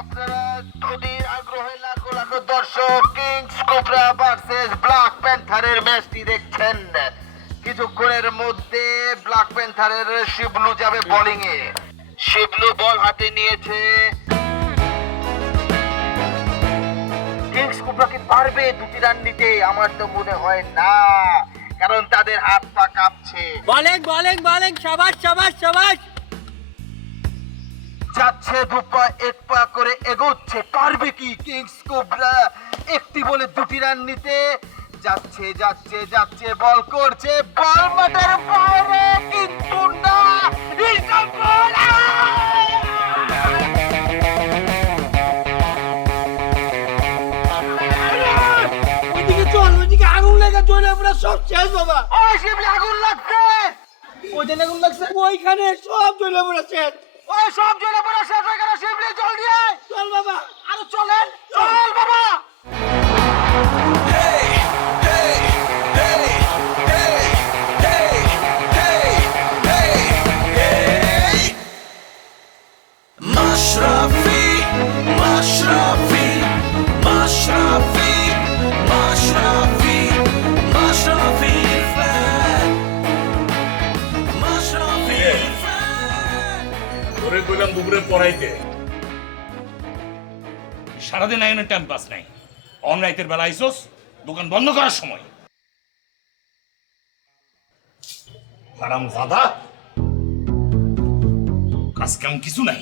আপনারা অধীর আগ্রহে লাখো লাখো দর্শক কিংস কোবরা ভার্সেস ব্ল্যাক প্যান্থারের ম্যাচটি দেখছেন। কিছুক্ষণের মধ্যে ব্ল্যাক প্যান্থারের শিবলু যাবে বোলিং এ। শিবলু বল হাতে নিয়েছে। কিংস কোবরা কি পারবে 2টি রান নিতে? আমার তো মনে হয় না, কারণ তাদের হাত পা কাঁপছে। বলেন বলেন বলেন, শাবাশ শাবাশ শাবাশ। যাচ্ছে দুপা এক পা করে এগোচ্ছে। পারবে কি কিংস কোবরা 1টি বলে 2টি রান নিতে? যাচ্ছে যাচ্ছে যাচ্ছে, বল করছে, বল মাঠের বাইরে, কিন্তু না, It's a goal! ওইদিকে চল, ওইদিকে আগুন লেগে জ্বলে আমরা সব শেষ বাবা। ওই শিবলি আগুন লাগছে। ওইদিকে আগুন লাগছে, ওইখানে সব জ্বলে পড়ে শেষ। ওই সব জ্বলে পড়া শেষ হয়ে গেল। শিবলি জলদি আয়। চল বাবা। আরো চলেন, চল বাবা। Mashrafi, Mashrafi, Mashrafi, Mashrafi, Mashrafi fan, Mashrafi fan. ওরে কইলাম দুপুরে পড়াইতে, সারাদিন আইনের টাইম পাস নাই। অন রাইতের বেলা আইসোস, দোকান বন্ধ করার সময়। হারাম দাদা, কাজ কাম কিছু নাই,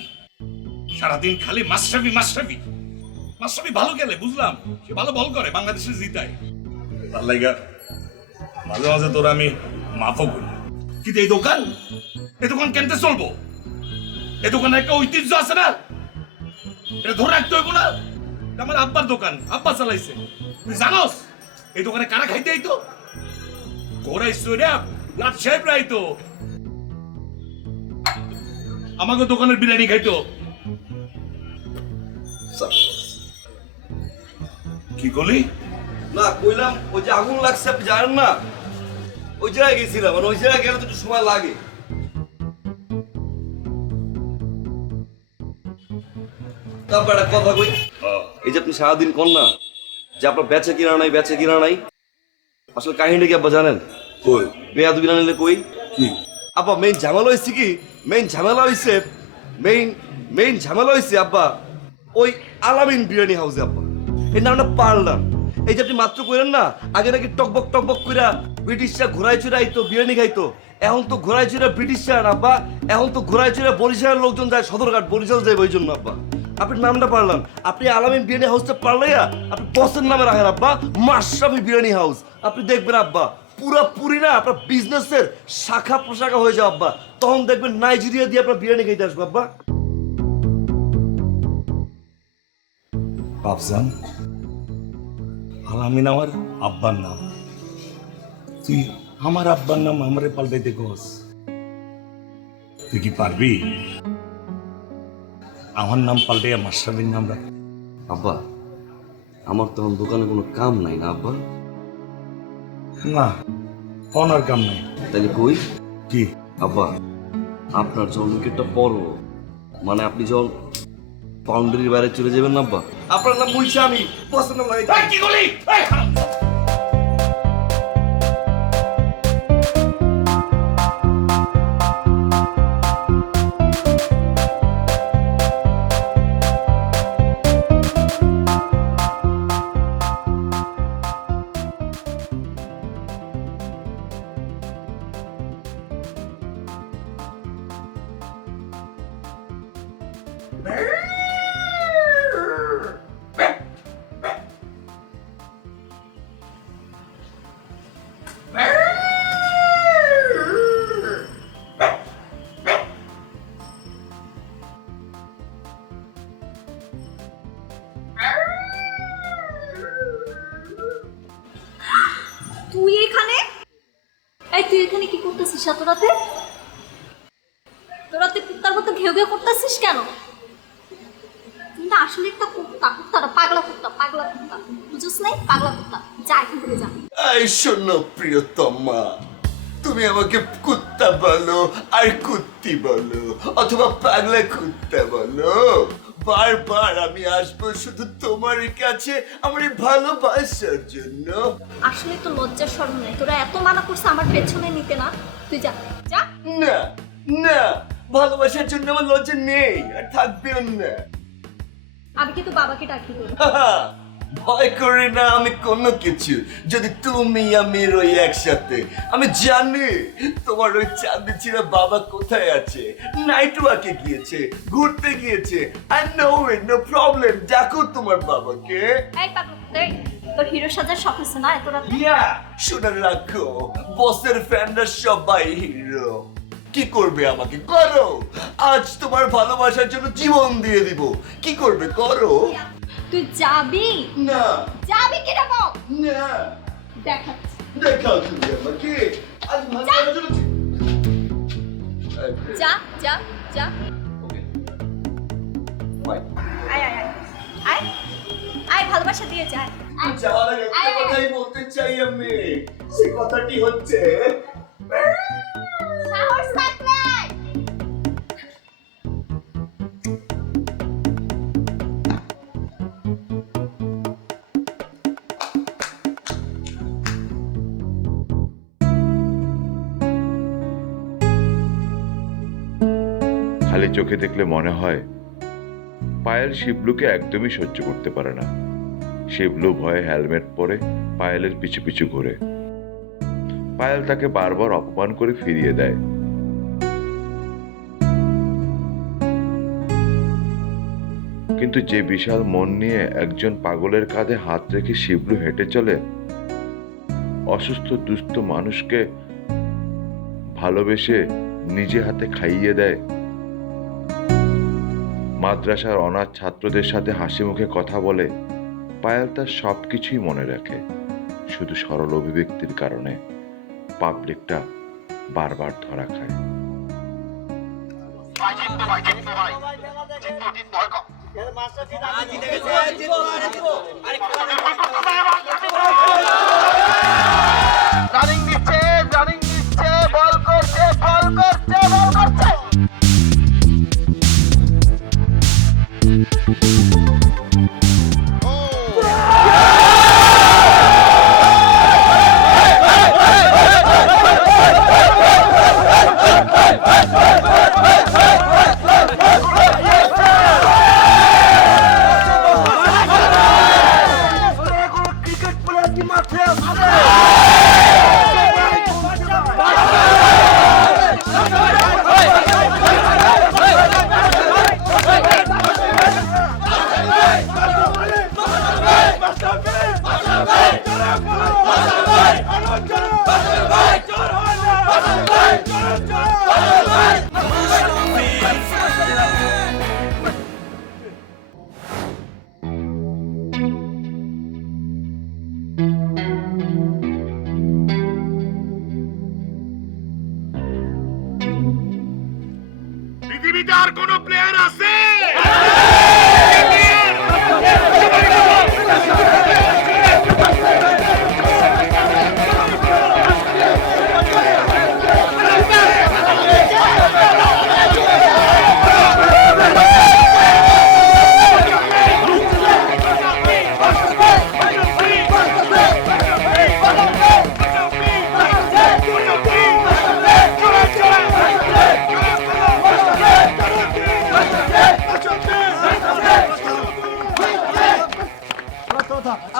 সারাদিন খালি মাশরাফি মাশরাফি মাশরাফি। ভালো খেলে বুঝলাম, সে ভালো বল করে, বাংলাদেশে জিতায়। তার লাইগা মাঝে মাঝে তোর আমি মাফও করি। কিন্তু এই দোকান কেনতে চলবো? এই দোকানে একটা ঐতিহ্য আছে না, এটা ধরে রাখতে হইব না। এটা আমার আব্বার দোকান, আব্বা চালাইছে। তুই জানোস এই দোকানে কারা খাইতে আইতো? ঘোড়াই সৈরা লাট সাহেব রাইতো, আমাকে দোকানের বিরিয়ানি খাইতো। কি করলি? না কইলাম ওই যে আগুন লাগছে আপনি জানেন না, ওই জায়গায় গেছিলাম, মানে ওই জায়গায় গেলে তো একটু সময় লাগে। তারপর একটা কথা কই, এই যে আপনি সারাদিন কর না যে আপনার বেচে কিনা নাই, আসলে কাহিনীটা কি আব্বা জানেন? কই বেয়াদবি না নিলে কই কি আব্বা, মেইন ঝামেলা হয়েছে কি, মেইন ঝামেলা হয়েছে আব্বা ওই আলামিন বিরিয়ানি হাউসে আব্বা। এই নামটা পারলাম, এই যে আপনি মাত্র কইলেন না আগে নাকি টকবক কইরা ব্রিটিশরা ঘোড়ায় চড়ে আইতো বিরিয়ানি খাইতো, এখন তো ঘোড়ায় চড়ে ব্রিটিশরা না আব্বা, এখন তো ঘোড়ায় চড়ে বরিশালের লোকজন যায়, সদরঘাট বরিশাল যায়, ওই জন্য আব্বা আপনি নামটা পারলাম। আপনি আলামিন বিরিয়ানি হাউসটা পারলাইয়া আপনি বসের নামে রাখেন আব্বা, মাশরাফি বিরিয়ানি হাউস। আপনি দেখবেন আব্বা পুরি না আপনার বিজনেসের শাখা প্রশাখা হয়ে যাও আব্বা, তখন দেখবেন নাইজেরিয়া দিয়ে আপনার বিরিয়ানি খাইতে আসবো আব্বা। বাপজান, আলামিন আমার আব্বার নাম, তুই আমার আব্বার নাম আমারে পাল্টাইতে কস? তুই কি পারবি আমার নাম পাল্টাইয়া মাশরাফির নাম রাখ? আব্বা আমার তখন দোকানে কোনো কাম নাই না আব্বা। না, অনার কাম নাই। তাহলে কই কি আব্বা, আপনার যখন উইকেটটা পড়ো, মানে আপনি যখন বাউন্ডারির বাইরে চলে যাবেন না আব্বা, আপনার নাম বলছি আমি, বসের নাম লাগাই। কি করলি? তুই এখানে? এই তুই এখানে কি করতেছিস এত রাতে? তোরা তুই কুত্তার মতো ঘেউ ঘেউ করতেছিস কেন? তুই না আসলে একটা কুত্তা পাগলা কুত্তা বুঝছিস নাই? পাগলা কুত্তা, যা এখান থেকে যা। এই শোনো প্রিয়তমা, তুমি আমাকে কুত্তা বলো আর কুত্তি বলো অথবা পাগলা কুত্তা বলো, বারবার আমি আসবো শুধু তোমার কাছে আমার এই ভালোবাসার জন্য। আসলে তো লজ্জা শরম নাই, তোরা এত মানা করছে আমার পেছনে নিতে না, তুই যা যা। না না, ভালোবাসার জন্য আমার লজ্জা নেই আর থাকবেও না। আমি কিন্তু বাবাকে ডাকি তোর। ভয় করি না আমি কোনো কিছু, যদি তুমি আমি রই একসাথে। আমি জানি তোমার ওই চাঁদে ছিল বাবা কোথায় আছে, নাইট ওয়াকে গিয়েছে, ঘুরতে গিয়েছে। I know it, no problem, ডাকো তোমার বাবাকে। এই পাগল, এই তোর হিরো সাজার শখ আছে না এত রাত? ইয়া, শুনে রাখো, বসের ফ্যানরা সবাই হিরো। কি করবে আমাকে করো, আজ তোমার ভালোবাসার জন্য জীবন দিয়ে দিব। কি করবে করো। তুই যাবি? না যাবি কি রে বল? না, দেখাচ্ছি। দেখাও তুমি আমাকে আজ ভালোবাসার জন্য যা যা যা। Fine. আয় আয় আয় আয় আয়, ভালোবাসা দিয়ে যা। তো যাওয়ার আগে একটা কথাই বলতে চাই আমি, সে কথাটি হচ্ছে সাহস থাকলে খালি চোখে দেখলে মনে হয় পায়েল শিবলুকে একদমই সহ্য করতে পারে না। শিবলু ভয়ে হেলমেট পরে পায়েলের পিছু পিছু ঘুরে। পায়েল তাকে বারবার অপমান করে ফিরিয়ে দেয়। কিন্তু যে বিশাল মন নিয়ে একজন পাগলের কাঁধে হাত রেখে শিবলু হেঁটে চলে, অসুস্থ দুস্থ মানুষকে ভালোবেসে নিজে হাতে খাইয়ে দেয়, মাদ্রাসার অনাথ ছাত্রদের সাথে হাসি মুখে কথা বলে, পায়েল তার সবকিছুই মনে রাখে। শুধু সরল অভিব্যক্তির কারণে পাবলিকটা বারবার ধরা খায়। রানিং দিচ্ছে, বল করছে, বল করছে, বল করছে। ক্রিকেট প্লেয়ার কি মাঠে আছে? পৃথিবীতে আর কোন প্লেয়ার আছে?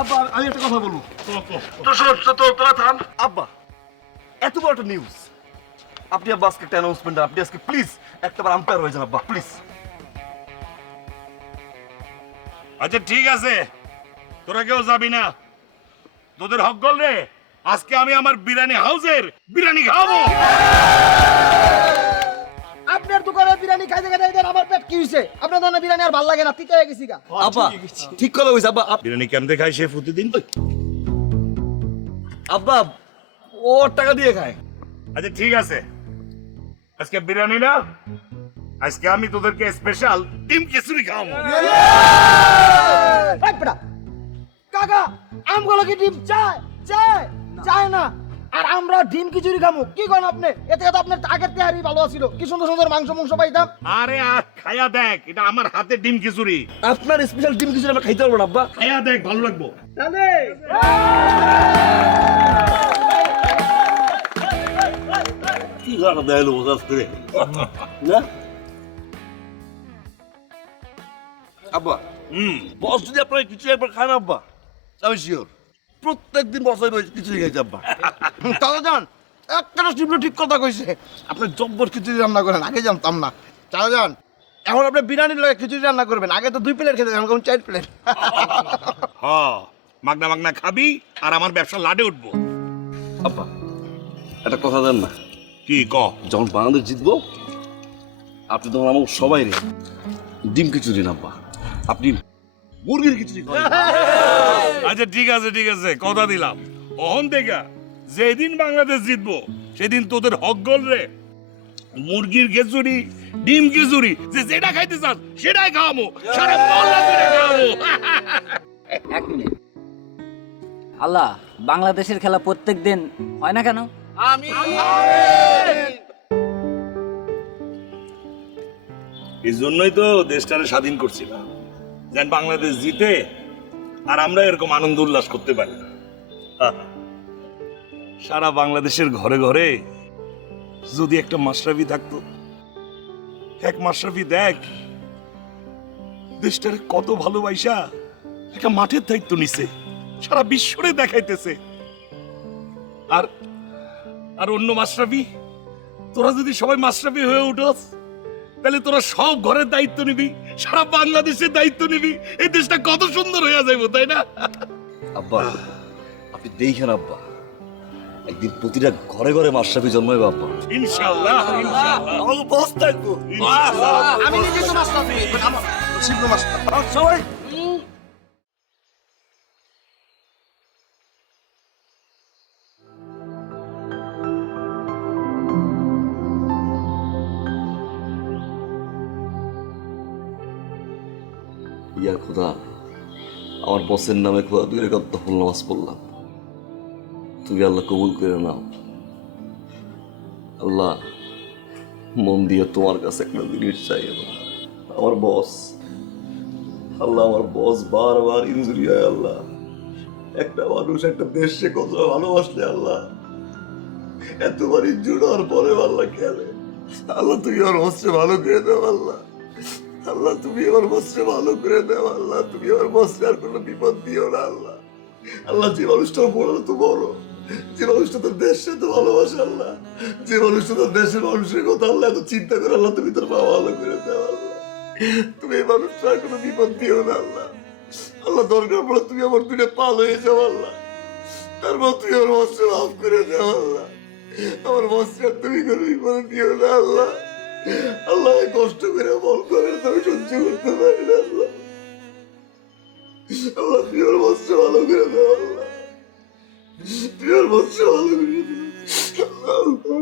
আব্বা আমি একটা কথা বলবো। তো শোন, তোরা থাম। আব্বা এত বড় একটা নিউজ, আপনি আব্বা আজকে একটা অ্যানাউন্সমেন্ট, আপনি আজকে প্লিজ একটাবার আম্পায়ার হয়ে যান আব্বা, প্লিজ। আচ্ছা ঠিক আছে, তোরা কেউ যাবি না, তোদের হক গল রে। আজকে আমি আমার বিরিয়ানি হাউসের বিরিয়ানি খাবো। আপনার দোকানে বিরিয়ানি খাইতে খাইতে আমার পেট কি হইছে? আপনার দোকানে বিরিয়ানি আর ভাল লাগে না, তিতা হয়ে গেছি গা। আব্বা ঠিক কথা কইছ আব্বা। বিরিয়ানি কেমনে খাই সে প্রতিদিন? আব্বা ও টাকা দিয়ে খায়। আচ্ছা ঠিক আছে, আজকে বিরিয়ানি না, আজকে আমি তোদেরকে স্পেশাল ডিম খিচুড়ি খাওয়াবো। এই বেটা, কাকা আমগুলো কি ডিম চায়? চায় না। আর আমরা ডিম খিচুড়ি খামু কি কোন আপনি? এতে তো আপনার আগের তেহারি ভালো ছিল, কি সুন্দর সুন্দর মাংস পাইতাম। আরে খায়া দেখ, এটা আমার হাতে ডিম খিচুড়ি। আপনার স্পেশাল ডিম খিচুড়ি আমরা খাইতে পারবো না আব্বা। খায়া দেখ, ভালো লাগবো। কি জানা দেয় বোঝাস করে না আব্বা। বস যদি আপনার খিচুড়ি একবার খান আব্বা, আমি শিওর প্রত্যেকদিন বসাই খিচুড়ি খাইছে আব্বা। চাচা যান, একটা শিবলু ঠিক কথা কইছে, আপনি জব্বর খিচুড়ি রান্না করেন, আগে জানতাম না। চাচা যান, এখন আপনি বিরিয়ানির লগে খিচুড়ি রান্না করবেন, আগে তো 2 প্লেট খেতে, এখন 4 প্লেট। হ্যাঁ, মাগনা মাগনা খাবি আর আমার ব্যবসা লাডে উঠবো। আব্বা একটা কথা দেন না, কি ক? যখন বাংলাদেশ জিতবো আপনি তখন আমার সবাই রে ডিম খিচুড়ি না আব্বা, আপনি মুরগির খিচুড়ি খাওয়ান। আচ্ছা ঠিক আছে ঠিক আছে, কথা দিলাম। অহন দেখা যেদিন বাংলাদেশ জিতবো সেদিন তোদের হক গোল রে মুরগির খিচুড়ি, ডিম খিচুড়ি, যেটা খাইতে চাস সেটাই খাওয়াবো, সারা মহল্লা ধরে খাওয়াবো। এক মিনিট, আল্লাহ বাংলাদেশের খেলা প্রত্যেক দিন হয় না কেন? এই জন্যই তো দেশটারে স্বাধীন করছিলাম, যেন বাংলাদেশ জিতে আর আমরা এরকম আনন্দ উল্লাস করতে পারি। সারা বাংলাদেশের ঘরে ঘরে যদি একটা মাশরাফি থাকতো, এক মাশরাফি দেখ দেশটারে কত ভালোবাসা একটা মাঠের দায়িত্ব নিছে, সারা বিশ্বরে দেখাইতেছে। আর আর অন্য মাশরাফি, তোরা যদি সবাই মাশরাফি হয়ে উঠোস তাহলে তোরা সব ঘরের দায়িত্ব নিবি, সারা বাংলাদেশের দায়িত্ব নিবি, এই দেশটা কত সুন্দর হয়ে যাবে, তাই না? আব্বা আপনি দেখেন আব্বা, একদিন প্রতিটা ঘরে ঘরে মাশরাফি জন্মাবে আব্বা। ইনশাআল্লাহ ইনশাআল্লাহ আমাকে বস থাকবো। আমি নিজে তো মাশরাফি, আমার শিবলু মাশরাফি। সবাই ইয়া খোদা, আমার বসের নামে খোদা 2 রাকাত নফল নামাজ পড়লাম, তুমি আল্লাহ কবুল করে নাও। আল্লাহ মন দিয়ে তোমার কাছে একটা জিনিস চাই, আমার বস, আল্লাহ আমার বস বারবার ইনজুরি হয় আল্লাহ। একটা মানুষ একটা দেশে কত ভালোবাসলে আল্লাহ, এতবার ইনজুরি হওয়ার পরে আল্লাহ খেলে। আল্লাহ তুমি আমার বসে ভালো করে দাও আল্লাহ, আল্লাহ তুমি আমার বসে ভালো করে দাও আল্লাহ, তুমি আমার বসে আর কোনো বিপদ দিও না আল্লাহ। আল্লাহ যে মানুষটা বড় তো বড়, যে মানুষটা তোর দেশে তো ভালোবাসে আল্লাহ, যে মানুষটা তোর দেশের মানুষের কথা আল্লাহ এত চিন্তা করে আল্লাহ, তুমি তোর মা ভালো করে দাও আল্লাহ, তুমি এই মানুষটা আর কোনো বিপদ দিও না আল্লাহ। আল্লাহ দরকার পড়ে তুমি আমার 2 পাল হয়ে যাও আল্লাহ, তারপর তুমি আমার বসে মাফ করে দাও আল্লাহ, আমার বসে আর তুমি কোনো বিপদ দিও না আল্লাহ। আল্লাহ কষ্ট করে বল করে তুমি সহ্য করতে পারি না আল্লাহ, আল্লাহ তুমি আমার বসে ভালো করে দাও আল্লাহ, তুমি আমার বসে ভালো করে দাও আল্লাহ।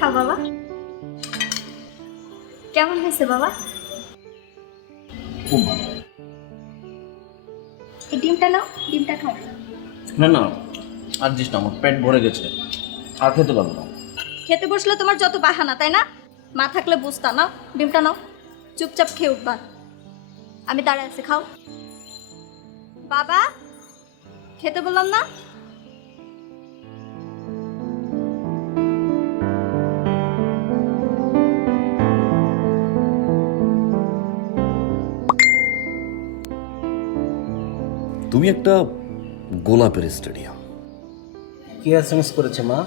খাও বাবা, কেমন হয়েছে বাবা? এই ডিমটা নাও, ডিমটা খাও। না না আর দিস না, আমার পেট ভরে গেছে, আর খেতে পারবো না। খেতে বসলে তোমার যত বাহানা, তাই না? মা থাকলে বুঝতা না। ডিমটা নাও, চুপচাপ খেয়ে উঠবা, আমি দাঁড়ায় আছি, খাও। বাবা খেতে বললাম না? তুমি একটা গোলাপের স্টেডিয়াম। কি এসএমএস করেছে মা?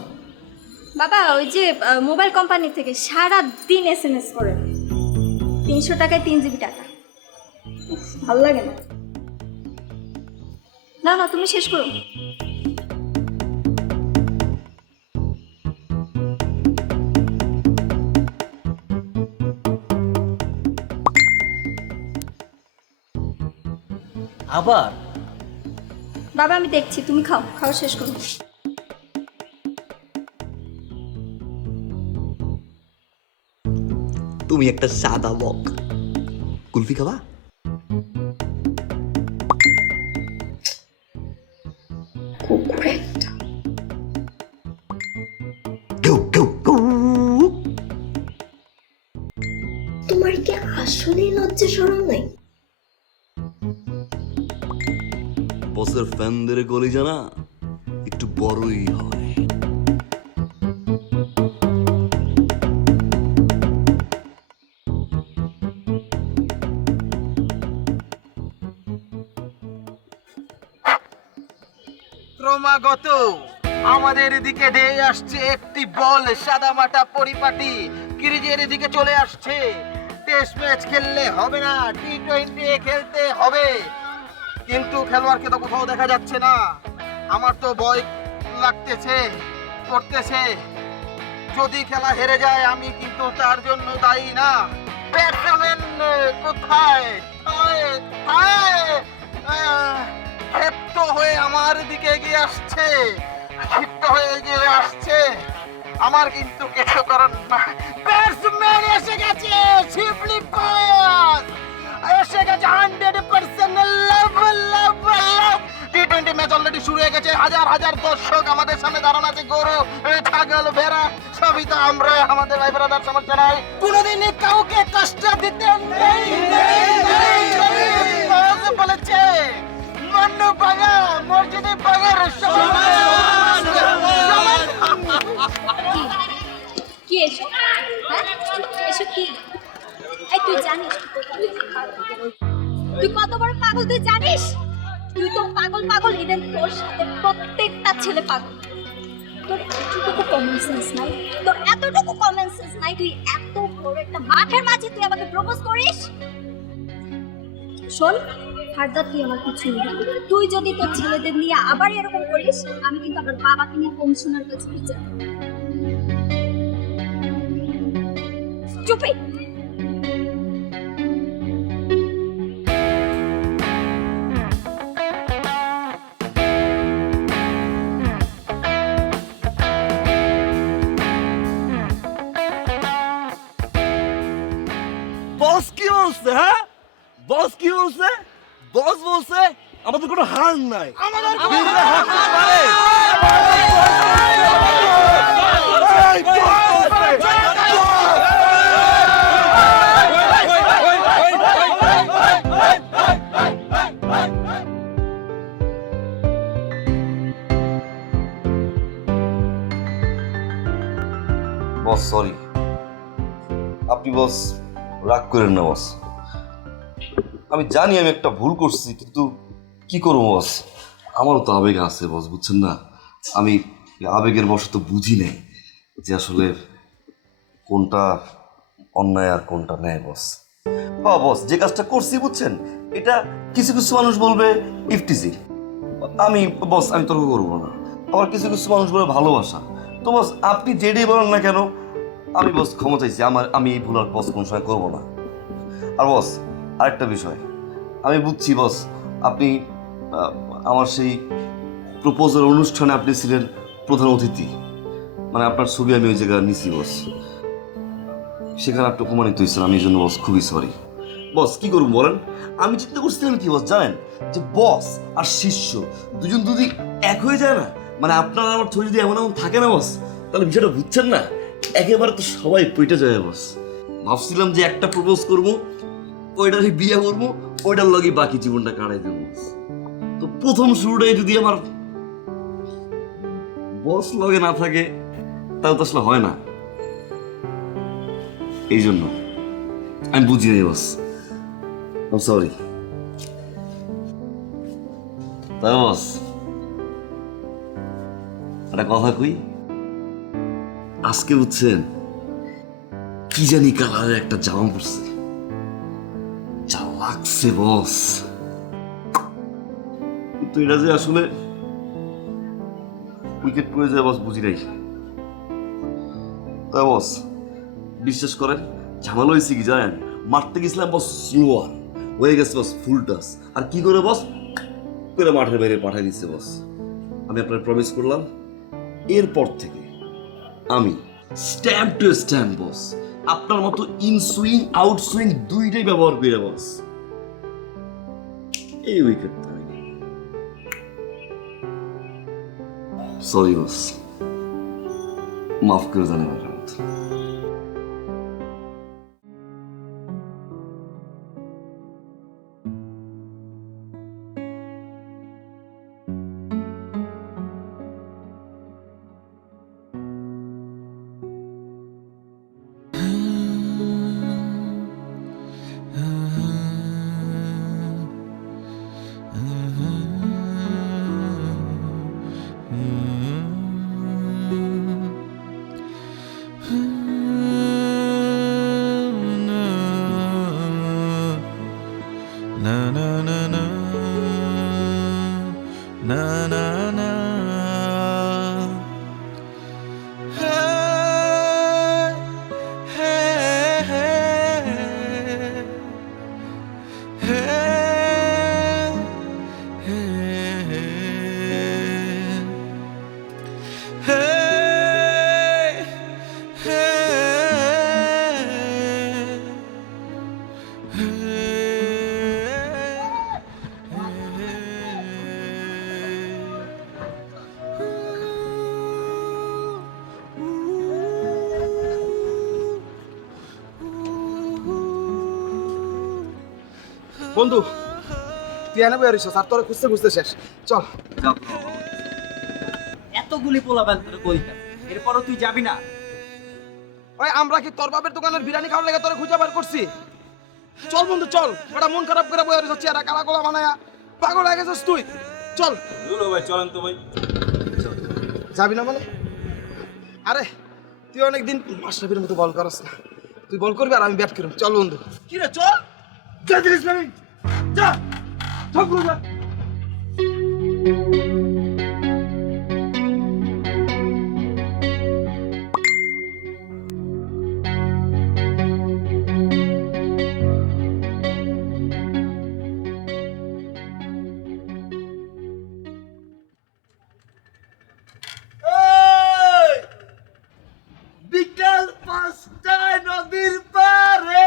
বাবা ওই যে মোবাইল কোম্পানি থেকে সারা দিন এসএমএস করে, 300 টাকায় 3 জিবি টাকা। উফ, ভালো লাগে না। না না তুমি শেষ করো। আবার বাবা আমি দেখছি, তুমি খাও, খাওয়া শেষ করো। তুমি একটা সাদা বক, কুলফি খাবা? কুকুর একটা। কেউ কেউ কেউ। তোমার কি আসলে লজ্জা শরম নাই? বসের ফ্যানদের গলি জানা একটু বড়ই হয়। ক্রমাগত আমাদের দিকে দিয়ে আসছে একটি বল, সাদামাটা পরিপাটি ক্রিজের দিকে চলে আসছে। টেস্ট ম্যাচ খেললে হবে না, টি-20 খেলতে হবে, কিন্তু খেলোয়াড়কে তো কোথাও দেখা যাচ্ছে না। আমার তো ভয় লাগতেছে, করতেছে, যদি খেলা হেরে যায় আমি কিন্তু তার জন্য দায়ী না। ব্যাটসম্যান কোথায়? ক্ষিপ্ত হয়ে আমার দিকে এগিয়ে আসছে, ক্ষিপ্ত হয়ে এগিয়ে আসছে, আমার কিন্তু কিছু করার না। ব্যাটসম্যান এসে গেছে, শিবলি পাস এসে গেছে, 100% লাভ। টি-20 ম্যাচ অলরেডি শুরু হয়ে গেছে। হাজার হাজার দর্শক আমাদের সামনে দাঁড়ানো আছে, গরু ছাগল ভেড়া সবই তো আমরা আমাদের ভাই ব্রাদার সমর্থন নাই। কোনোদিনই কাউকে কষ্ট দিতে নেই বলেছে। মন্নু বাগা মসজিদে বাগার কি এসো? হ্যাঁ এসো কি? এই তুই জানিস তুই কত বড় পাগল, তুই জানিস? তুই তো পাগল পাগল, ইভেন তোর সাথে প্রত্যেকটা ছেলে পাগল। তোর এতটুকু কমন সেন্স নাই, তোর এতটুকু কমন সেন্স নাই, তুই এত বড় একটা মাঠের মাঝে তুই আমাকে প্রপোজ করিস? শোন ফার্দার তুই আমার কিছু নেই। তুই যদি তোর ছেলেদের নিয়ে আবার এরকম করিস, আমি কিন্তু আবার বাবাকে নিয়ে কমিশনার কাছে যাব। চুপে বস কি বলছে? হ্যাঁ বস কি বলছে? বস বলছে আমাদের কোনো হার নাই। বস সরি, আপনি বস রাগ করেন না বস। আমি জানি আমি একটা ভুল করছি, কিন্তু কি করবো বস, আমারও তো আবেগ আছে বস, বুঝছেন না? আমি আবেগের বশত বুঝি নাই যে আসলে কোনটা অন্যায় আর কোনটা ন্যায় বস। হ্যাঁ বস, যে কাজটা করছি বুঝছেন, এটা কিছু কিছু মানুষ বলবে ইফটিজি, আমি বস আমি তর্ক করবো না। আবার কিছু কিছু মানুষ বলবে ভালোবাসা। তো বস আপনি যেটাই বলেন না কেন, আমি বস ক্ষমা চাইছি, আমি এই ভুল আর বস কোনো সময় করবো না। আর বস আরেকটা বিষয়, আমি বুঝছি বস আপনি আমার সেই প্রপোজাল অনুষ্ঠানে আপনি ছিলেন প্রধান অতিথি, মানে আপনার ছবি আমি ওই জায়গায় নিছি বস, সেখানে আপনি অপমানিত হয়েছেন, আমি এই জন্য বস খুবই সরি। বস কি করবো বলেন, আমি চিন্তা করছিলাম কি বস জানেন, যে বস আর শিষ্য দুজন যদি এক হয়ে যায় না, মানে আপনার আমার ছবি যদি এমন এমন থাকে না বস, তাহলে বিষয়টা বুঝছেন না, একেবারে তো সবাই পইটা যায় বস। ভাবছিলাম যে একটা প্রপোজ করবো, ওইটারই বিয়ে করবো, ওইটার লগে বাকি জীবনটা কাটাই দেবো। তো প্রথম শুরুটাই যদি আমার বস লগে না থাকে, তাও তো আসলে হয় না। এই জন্য আমি বুঝি নাই বস, সরি। তাই বস একটা কথা কই, আজকে বুঝছেন কি জানি কালারের একটা জামা পড়ছে, যা লাগছে বস, কিন্তু এটা যে আসলে উইকেট পড়ে যায় বস বুঝি নাই। তা বস বিশ্বাস করেন ঝামেলা হয়েছে কি জানেন, মারতে গেছিলাম বস স্লোয়ার, হয়ে গেছে বস ফুল টাস, আর কি করে বস করে মাঠের বাইরে পাঠিয়ে দিচ্ছে বস। আমি আপনার প্রমিস করলাম এরপর থেকে আমি স্ট্যাম্প টু স্ট্যাম্প বস, আপনার মতো ইন সুইং আউট সুইং দুইটাই ব্যবহার করে বস। এই উইকেট সরি বস, মাফ করে জানেন আমার মতো। বন্ধু তুই এনে বই আরিস আর তোরা খুঁজতে খুঁজতে শেষ। চল এতগুলি পোলাবেন তোর কই এরপরও তুই যাবি না? ওই আমরা কি তোর বাপের দোকানের বিরিয়ানি খাওয়ার লেগে তোরা খুঁজে বার করছি? চল বন্ধু চল, এটা মন খারাপ করে বই আরিস চেহারা কালা গোলা বানায়া পাগল হয়ে গেছিস তুই। চল ভাই চলেন তো ভাই। যাবি না মানে? আরে তুই অনেকদিন মাশরাফির মতো বল করস না, তুই বল করবি আর আমি ব্যাট করব। চল বন্ধু। কি রে চল, যা দিস না যা ঠকলো যা। বিকাল 5টায় নদীর পারে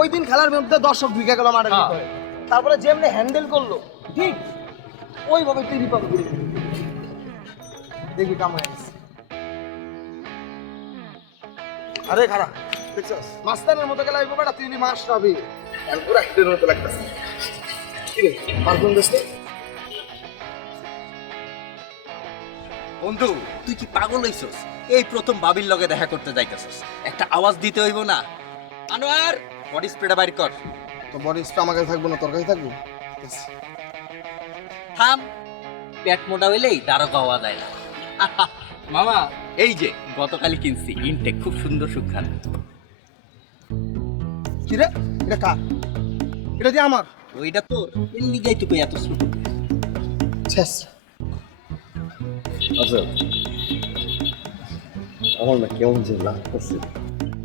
ওই দিন খেলার মধ্যে দর্শক ঢুকে গেল মাঠের ভিতরে, তারপরে যেমনি হ্যান্ডেল করলো ঠিক ওইভাবে তুই রিপাব করি দেখবি কাম হয়ে গেছে। আরে খারাপ দেখছস মাস্তানের মতো গেলে ওইভাবে তুই মাশরাফি পুরো হিটের মতো লাগতেছে। কি রে পারফর্ম দিস? বন্ধু তুই কি পাগল হইছস? এই প্রথম বাবির লগে দেখা করতে যাইতেছস, একটা আওয়াজ দিতে হইব না? আনোয়ার বডি স্প্রেটা বাইর কর। তো বডি স্প্রে আমার কাছে থাকবো না, তোর কাছে থাকবো? থাম, পেট মোটা হইলেই দারোগা হওয়া যায় না। মামা এই যে গতকালই কিনছি ইনটেক, খুব সুন্দর সুখান। কি রে এটা কার? এটা দিয়ে আমার? ওইটা তোর, এর লিগাই তো কই এত ছোট। শেষ আচ্ছা আমার না কেমন যে লাগতেছে,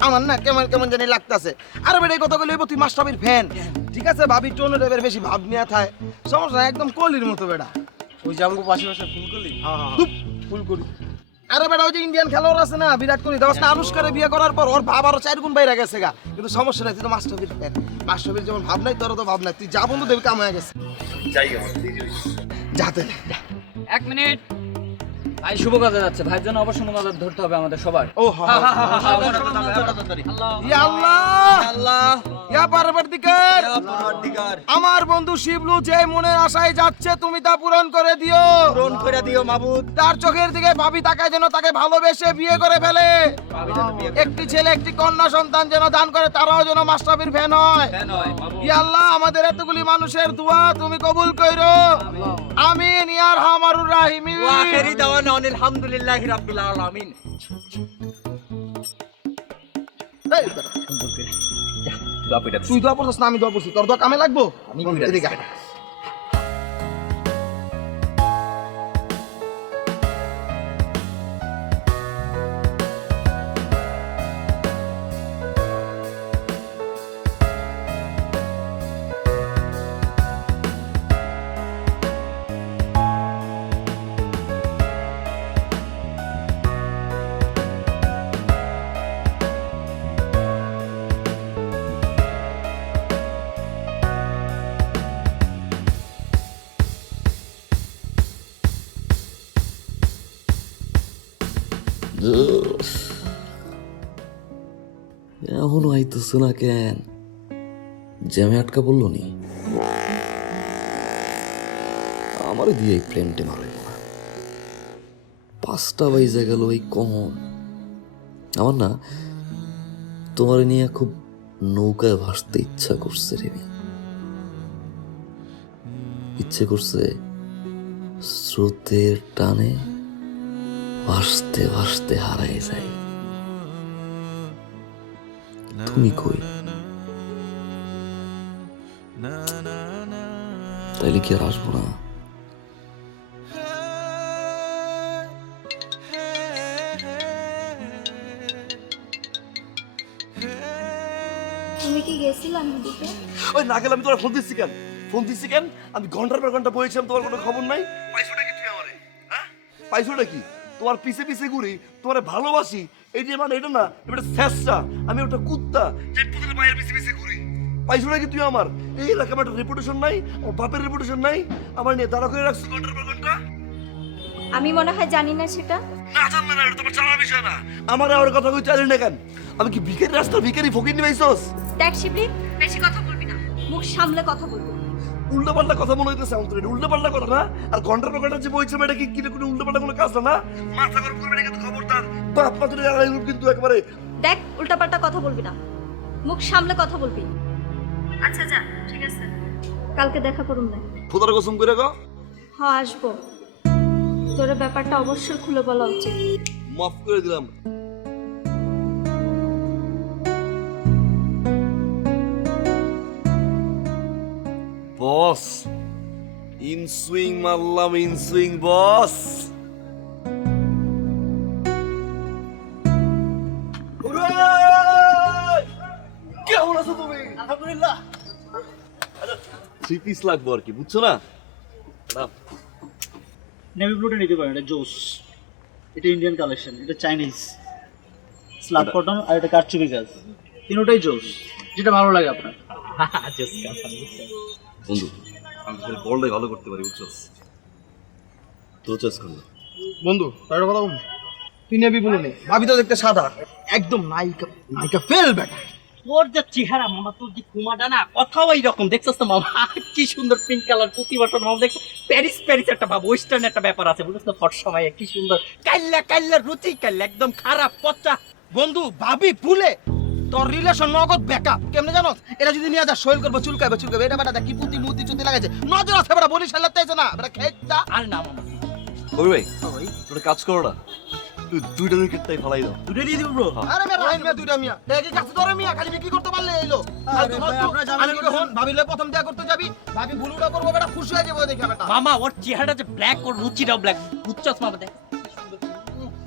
আমার না কেমন কেমন জানি লাগতেছে। আরে বেটা এই কথা বলে তুই মাশরাফির ফ্যান, ঠিক আছে? ভাবি টোনের এবার বেশি ভাব নিয়ে থায়, সমস্যা নাই, একদম কলির মতো বেটা। ওই যে আমাকে পাশে পাশে ফুল করলি। ফুল করি। আরে বেটা ওই যে ইন্ডিয়ান খেলোয়াড় আছে না বিরাট কোহলি, দেখ না আনুষ্কারে বিয়ে করার পর ওর ভাব আরো 4 গুণ বাইরে গেছে গা, কিন্তু সমস্যা নাই, তুই তো মাশরাফির ফ্যান। মাশরাফির যেমন ভাব নাই তোর তো ভাব নাই, তুই যা বন্ধু দেবি কাম হয়ে গেছে। যাই যাতে 1 মিনিট ভাই, শুভ কাজে যাচ্ছে, ভাইয়ের জন্য অবশ্য নজর ধরতে হবে আমাদের সবার। ও হ্যাঁ আল্লাহ আল্লাহ আল্লাহ ইয়া পার্বতীকার, আমার বন্ধু শিবলু যে মনের আশায় যাচ্ছে তুমি তা পূরণ করে দিও। পূরণ করে দিও মাবুদ। তার চোখের দিকে ভাবি তাকায় যেন তাকে ভালোবেসে বিয়ে করে ফেলে। একটি ছেলে একটি কন্যা সন্তান যেন দান করে, তারাও যেন মাশরাফির ফ্যান হয়। ইয়া আল্লাহ, আমাদের এতগুলি মানুষের দোয়া তুমি কবুল কইরো। আমিন ইয়া আরহামারুর রাহিমিন। ওয়া আখিরি দাওয়ানা আলহামদুলিল্লাহি রাব্বিল আলামিন। এই বেটা, তুই দোয়া পড়ছিস না আমি দোয়া পড়ছি? তোর দোয়া কামে লাগবো? এদিকে আয়। এখনো আইতেছে না কেন? জ্যামে আটকা পড়লো নি? আমারে দিয়ে এই প্লেনটে মারে না। 5টা বাজে গেল, এই কখন? আমার না তোমার নিয়ে খুব নৌকায় ভাসতে ইচ্ছা করছে রে। ইচ্ছে করছে স্রোতের টানে ভাসতে ভাসতে হারায় যাই। তুমি কই? তাইলে কি আর আসবো না? তুমি কি গেছিলা নদীতে? ওই না গেলে আমি তোমার ফোন দিচ্ছি কেন? আমি ঘন্টার পর ঘন্টা বলেছিলাম, তোমার কোনো খবর নাই। পাইছোটা কি তুই আমারে? হ্যাঁ, পাইছোটা কি? তোমার পিছে পিছে ঘুরি, তোমারে ভালোবাসি, এই যে মানে এটা না, এটা শেষটা। আমি ওটা কুত্তা যে পুতুলের পায়ের পিছে পিছে ঘুরি। পাইছোটা কি তুই আমার? এই এলাকা আমার একটা রেপুটেশন নাই, আমার বাপের রেপুটেশন নাই, আমার নিয়ে দাঁড়া করে রাখছো ঘন্টার পর ঘন্টা। আমি মনে হয় জানি না সেটা। না জানলে না, এটা তোমার জানার বিষয় না। আমার আর কথা কই চাইলি না কেন? আমি কি ভিখারি, রাস্তা ভিখারি ফকির নিবাইছস? দেখ শিবলি, বেশি কথা বলবি না, মুখ সামলে কথা বলবি। উল্টো পাল্টা কথা মনে হইতেছে আমার তো, এটা উল্টো পাল্টা কথা না। আর ঘন্টার পর ঘন্টা যে বইছিলাম, এটা কি কোনো উল্টো পাল্টা কোনো কাজ না। মাথা গরম করবে না কিন্তু খবরদার, বাপ মা তুই কিন্তু একেবারে। দেখ, উল্টাপাল্টা কথা বলবি না, মুখ সামলে কথা বলবি। আচ্ছা যা, ঠিক আছে, কালকে দেখা করুন না। খোদার কসম করে গো, হ্যাঁ আসবো। তোর ব্যাপারটা অবশ্যই খুলে বলা উচিত। মাফ করে দিলাম। বস, ইন সুইং মারলাম, ইন সুইং বস। কেমন আছো তুমি? আলহামদুলিল্লাহ। 3 পিস লাগবো আর কি, বুঝছো না? নেভি ব্লুটা নিতে পারেন, এটা জোস। এটা ইন্ডিয়ান কালেকশন, এটা চাইনিজ স্লাব কটন, আর এটা কারচুপি কাজ। তিনটাই জোস, যেটা ভালো লাগে আপনার। বন্ধু, আমি তোর বলটাই ভালো করতে পারি, বুঝছো? তো চেস করো বন্ধু, তার একটা কথা বলবো? তুই নেবি বলে নে, ভাবি তো দেখতে সাদা, একদম নায়িকা, নায়িকা ফেল বেটা। তোর যে চেহারা মামা, তোর যে কুমাটা না, কথাও এইরকম। দেখছস তো মামা, কি সুন্দর পিঙ্ক কালার পুঁতি বাটন মামা। দেখছো প্যারিস প্যারিস একটা ভাব, ওয়েস্টার্ন একটা ব্যাপার আছে, বুঝছ তো? ফট সময় কি সুন্দর কাল্লা কাল্লা রুচি, কাল্লা একদম খারাপ পচা। বন্ধু, ভাবি ভুলে তোর রিলেশন নগদ ব্যাকআপ কেমনে জানো? এটা যদি নিয়ে যা শৈল করবো, চুলকাবে। এটা বেটা কি পুতি মুতি চুতি লাগাইছে, নজর আছে বেটা, বলি সালাতে আছে না বেটা, খেতা। আর না মামা, ওই ভাই, তোরা কাজ করো না, তুই 2টা উইকেটটাই ফেলাই দাও। 2টা দিয়ে দিব ব্রো। আরে মেয়ে রাহিন মেয়ে, দুইটা মিয়া দেখি কাছে ধরে মিয়া, খালি বিক্রি করতে পারলে এইলো। আমি তোকে হন ভাবিলে প্রথম দেখা করতে যাবি, ভাবি ভুলুটা করবো বেটা, খুশি হয়ে যাবো দেখে বেটা। মামা ওর চেহারাটা যে ব্ল্যাক, ওর রুচিটাও ব্ল্যাক, বুঝছস মামা? দেখ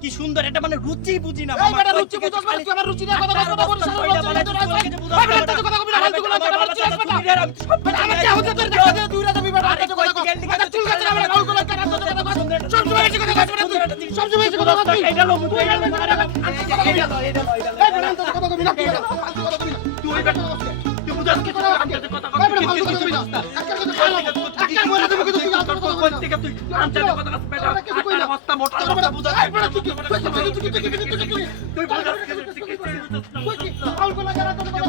কি সুন্দর, এটা মানে রুচি বুঝি না এই মামা। বেটা রুচি বুঝছস মানে তুই আমার রুচি নিয়ে কথা বলছিস, বলিস না এই বেটা তুই কথা কবি না, ফালতু কথা বলা রুচি আছে বেটা। বেটা আমার কি হচ্ছে তোর দেখা দে, দুইটা যাবি বেটা, আরে কই বেটা চুল কাটে না বেটা, কল কল কাটা কথা কথা সব সময় এসে কথা কথা তুই সব সময় এসে কথা কথা এটা লো মুতে, এটা লো, এই বেটা তোর কথা কবি না, ফালতু কথা কবি না তুই বেটা, তুই বুঝাস কি কথা কথা এই বেটা ফালতু কথা কবি না, আজকাল কথা খাই না, আজকাল মরে যাবে কিন্তু তুই কথা কথা কই থেকে তুই আনতে কথা কথা বেটা, একটা বস্তা মোটা কথা বুঝা, এই বেটা তুই তুই ফালতু কথা কবি না,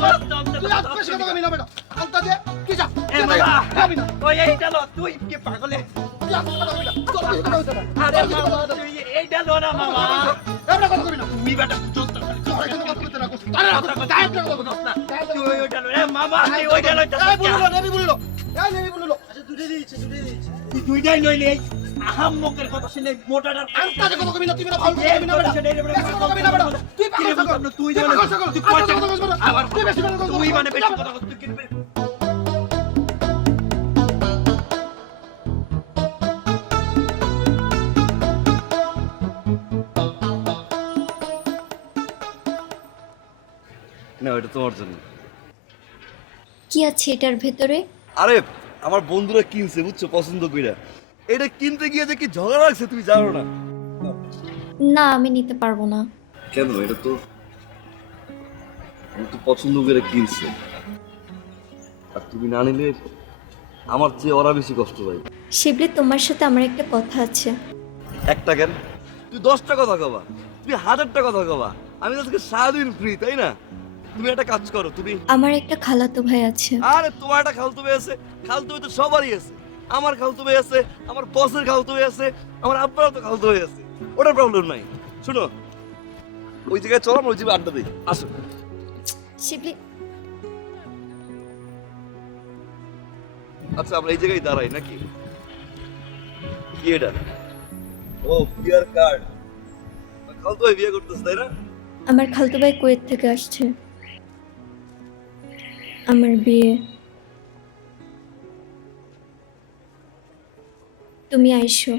তুই আজ বেশি কথা কবি না বেটা আনতা দে কি যা এ মামা ওই এইটা লো তুই কি পাগলে তুই আজ কথা কবি না তোর বেশি কথা হইছে না আরে মামা তুই এইটা লো না মামা এবড়া কথা কবি না তুমি বেটা জোস্তা তোর কোনো কথা কইতে না কোস আরে তাই একটা কথা বল না তুই ওইটা লো এ মামা তুই ওইটা লো এই বললো নেবি বললো আচ্ছা দুটো দিয়েছে তুই দুইটাই নইলে আহাম্মকের কথা শুনে মোটাটার আনতা দে কথা কবি না তুই না ভালো কথা কবি না বেটা বেশি কথা কবি না বেটা তুই পাগল ছাগল তুই পাগল ছাগল তুই কয়টা কথা কইছ আবার তুই বেশি কথা তুই মানে বেশি কথা তুই কিনবে না এটা তোমার জন্য। কি আছে এটার ভেতরে? আরে আমার বন্ধুরা কিনছে বুঝছো পছন্দ কইরা। এটা কিনতে গিয়ে যে কি ঝগড়া লাগছে তুমি জানো না। না আমি নিতে পারবো না। কেন? এটা তো আমি তো পছন্দ করে কিনছে, আর তুমি না নিলে আমার চেয়ে ওরা বেশি কষ্ট পাই। শিবলি তোমার সাথে আমার একটা কথা আছে। একটা কেন? তুই 10টা কথা কবা, তুমি 1000টা কথা কবা, আমি আজকে সারাদিন ফ্রি, তাই না? তুমি একটা কাজ করো, তুমি আমার একটা খালাতো ভাই আছে। আরে তোমার একটা খালতো ভাই আছে, খালতো ভাই তো সবারই আছে। আমার খালতো ভাই আছে, আমার বসের খালতো ভাই আছে, আমার আব্বারও তো খালতো ভাই আছে, ওটা প্রবলেম নাই। শুনো, ওই জায়গায় চলো, ওই জায়গায় আড্ডা দিই, আসো। শিবলি আচ্ছা আমরা এই জায়গায় দাঁড়াই নাকি? কি এটা? ও বিয়ার কার্ড। খালতো ভাই বিয়ে করতেছে তাই না? আমার খালাতো ভাই কুয়েত থেকে আসছে। আমার বিয়ে। তুমি আইসো।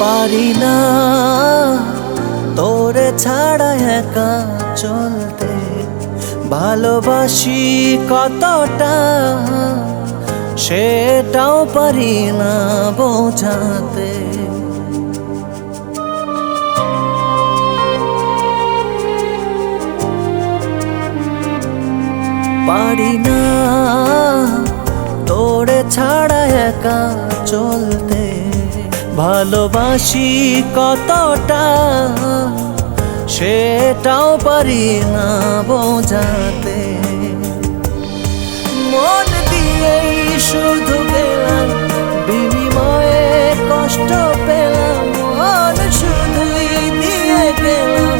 পারি না তোরে ছাড়া একা চলতে, ভালোবাসি কতটা সেটাও পারি না বোঝাতে। পারি না তোরে ছাড়া একা চলতে, ভালোবাসি কতটা সেটাও পারি না বোঝাতে। মন দিয়েই শুধু গেলাম, বিনিময়ে কষ্ট পেলাম। মন শুধুই দিয়ে গেলাম,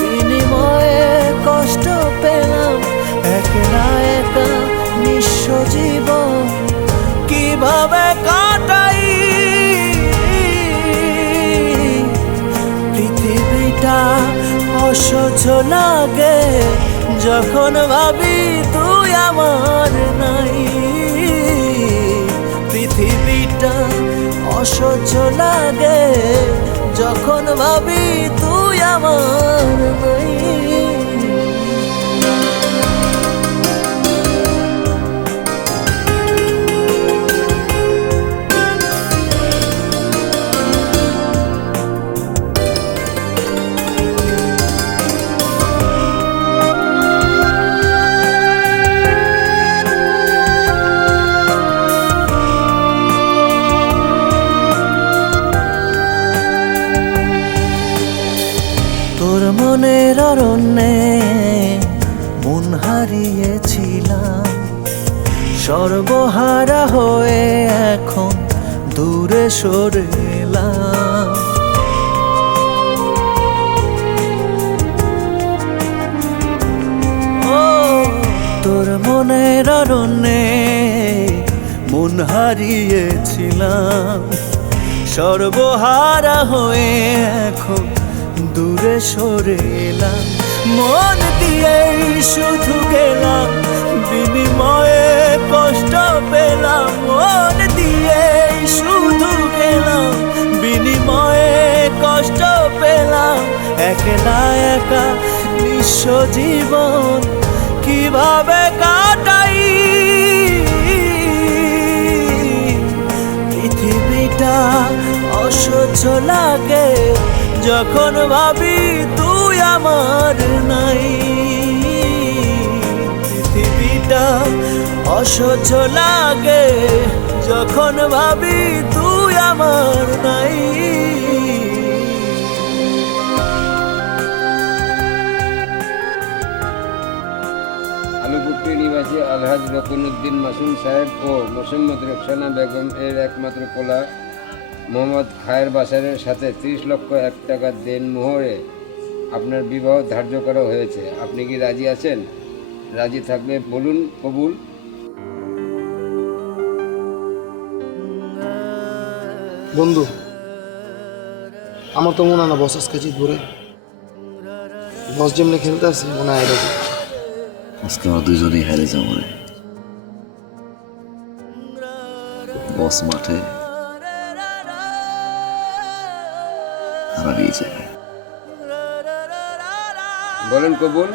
বিনিময়ে কষ্ট পেলাম। একলা একা নিঃস্ব জীবন কিভাবে কাটাই, পৃথিবীটা অসহ্য লাগে যখন ভাবি তুই আমার নাই। পৃথিবীটা অসহ্য লাগে যখন ভাবি তুই আমার নাই। তোর মনের অরণ্যে মন হারিয়েছিলাম, সর্বহারা হয়ে এখন দূরে সরে এলাম। ও তোর মনের অরণ্যে মন হারিয়েছিলাম, সর্বহারা হয়ে এখন দূরে সরে এলাম। মন দিয়েই শুধু গেলাম, বিনিময়ে কষ্ট পেলাম। মন দিয়েই শুধু গেলাম, বিনিময়ে কষ্ট পেলাম। একলা একা নিঃস্ব জীবন কিভাবে কাটাই, পৃথিবীটা অসহ্য লাগে যখন ভাবি তুই আমার নাই। পৃথিবীটা অসহ্য লাগে যখন ভাবি তুই আমার নাই। আলুপুত্রি নিবাসী আলহাজ রকুনউদ্দিন মাসুম সাহেব ও মোসাম্মদ রোকসানা বেগম এর একমাত্র পোলা মোহাম্মদ খায়ের বাসারের সাথে 30,01,000 টাকা দেন মোহরে আপনার বিবাহ ধার্য করা হয়েছে। আপনি কি রাজি আছেন? রাজি থাকলে বলুন কবুল। বন্ধু, আমার তো মনে হয় না বস আজকে জিতবো রে। বস যেমনি খেলতে আছে মনে হয় এরকম। আজকে আমরা দুজনেই হেরে যাবো রে। বস মাঠে হারিয়ে যাবে। বলেন কবুল।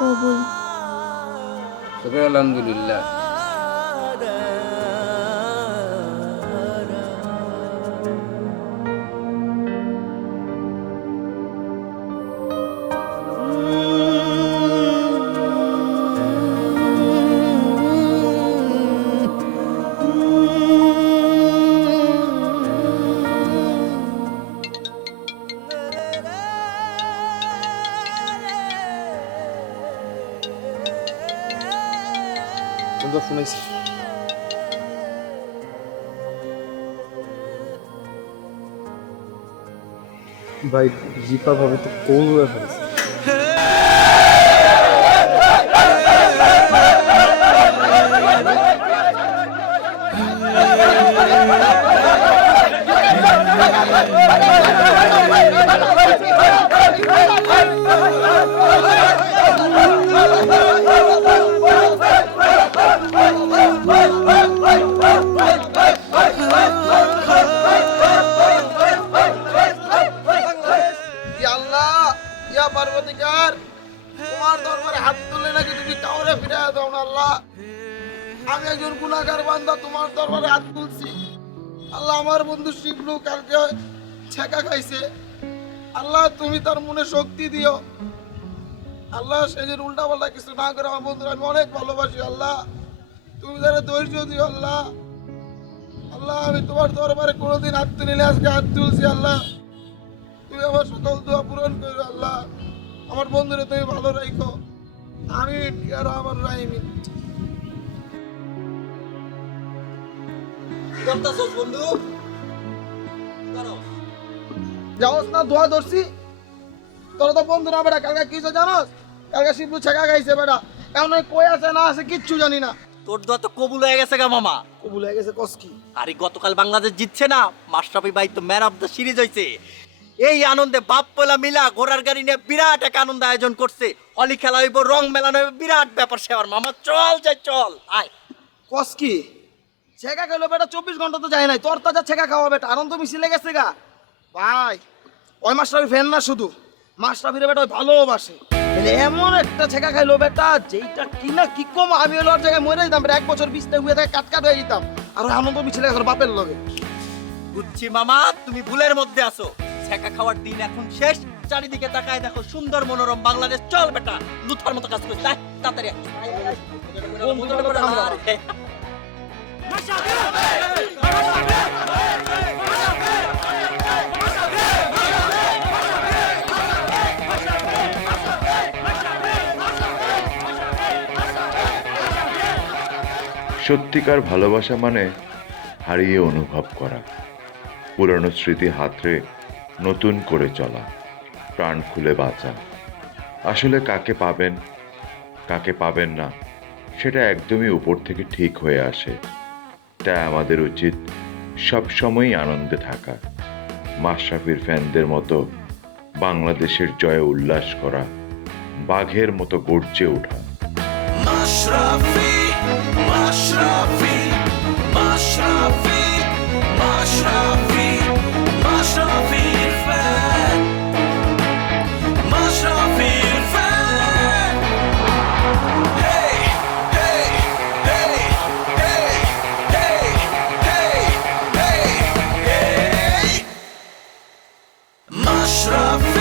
কবুল। শুকর আলহামদুলিল্লাহ। বন্ধু শুনেছি। ভাই জিপা ভাবে তো কোন ফেলেছে। তোমার দরবারে হাত তুলে নাকি তুমি কাউরে ফিরে দাও না আল্লাহ। আমি একজন গুনাহগার বান্দা, তোমার দরবারে হাত তুলছি আল্লাহ। আমার বন্ধু শিবলু কালকে ছেঁকা খাইছে আল্লাহ, তুমি তার মনে শক্তি দিও আল্লাহ। সে যে উল্টা পাল্টা কিছু না করে আমার বন্ধুরা আমি অনেক ভালোবাসি আল্লাহ। তুমি তারা ধৈর্য দিও আল্লাহ। আল্লাহ আমি তোমার দরবারে কোনোদিন হাত তুলি না, আজকে হাত তুলছি আল্লাহ। তুমি আমার সকল দোয়া পূরণ করো আল্লাহ। আমার বন্ধুরা তুমি ভালো রাখো। আমি আর আমার রাইনি বন্ধু যাওস না, দোয়া ধরছি। তোরা তো বন্ধু না বেটা, কালকে কিছু জানোস? কালকে শিবলু ছেঁকা খাইছে বেটা, এমন কই আছে না আছে কিচ্ছু জানি না। তোর দোয়া তো কবুল হয়ে গেছে গা মামা। কবুল হয়ে গেছে কস কি? আরে গতকাল বাংলাদেশ জিতছে না, মাশরাফি ভাই তো ম্যান অফ দ্য সিরিজ হয়েছে। এই আনন্দে বাপ পোলা মিলা ঘোড়ার গাড়ি নিয়ে বিরাট এক আনন্দ আয়োজন করছে। হলি খেলা হইব, রং মেলানো হইব, বিরাট ব্যাপার সেবার মামা। চল যাই চল আয়। কস কি? ছেঁকা খাইলো বেটা, 24 ঘন্টা তো যায় নাই। তোর তাজা ছেঁকা খাওয়া বেটা, আনন্দ মিছিলে গেছে গা ভাই। ওই মাশরাফি ফ্যান না শুধু, মাশরাফির বেটা ওই ভালোবাসে। এমন একটা ছেঁকা খাইলো বেটা যেইটা কিনা কি কম, আমি ওর জায়গায় মরে যেতাম। 1 বছর 20 হুয়ে থেকে কাট হয়ে যেতাম। আর ওই আনন্দ মিছিলে গেছে বাপের লগে। বুঝছি মামা, তুমি ভুলের মধ্যে আছো। ছেঁকা খাওয়ার দিন এখন শেষ। চারিদিকে তাকায় দেখো সুন্দর মনোরম বাংলাদেশ। চল বেটা, লুথার মতো কাজ করিস। তাড়াতাড়ি সত্যিকার ভালোবাসা মানে হারিয়ে অনুভব করা, পুরনো স্মৃতি হাতড়ে নতুন করে চলা, প্রাণ খুলে বাঁচা। আসলে কাকে পাবেন কাকে পাবেন না সেটা একদমই উপর থেকে ঠিক হয়ে আসে। তাই আমাদের উচিত সবসময়ই আনন্দে থাকা, মাশরাফির ফ্যানদের মতো বাংলাদেশের জয়ে উল্লাস করা, বাঘের মতো গর্জে ওঠা। মাশরাফি মাশরাফি মাশরাফি মাশরাফি মাশরাফির ফ্যান, মাশরাফির fan. Hey hey hey hey hey hey hey hey Mashrafe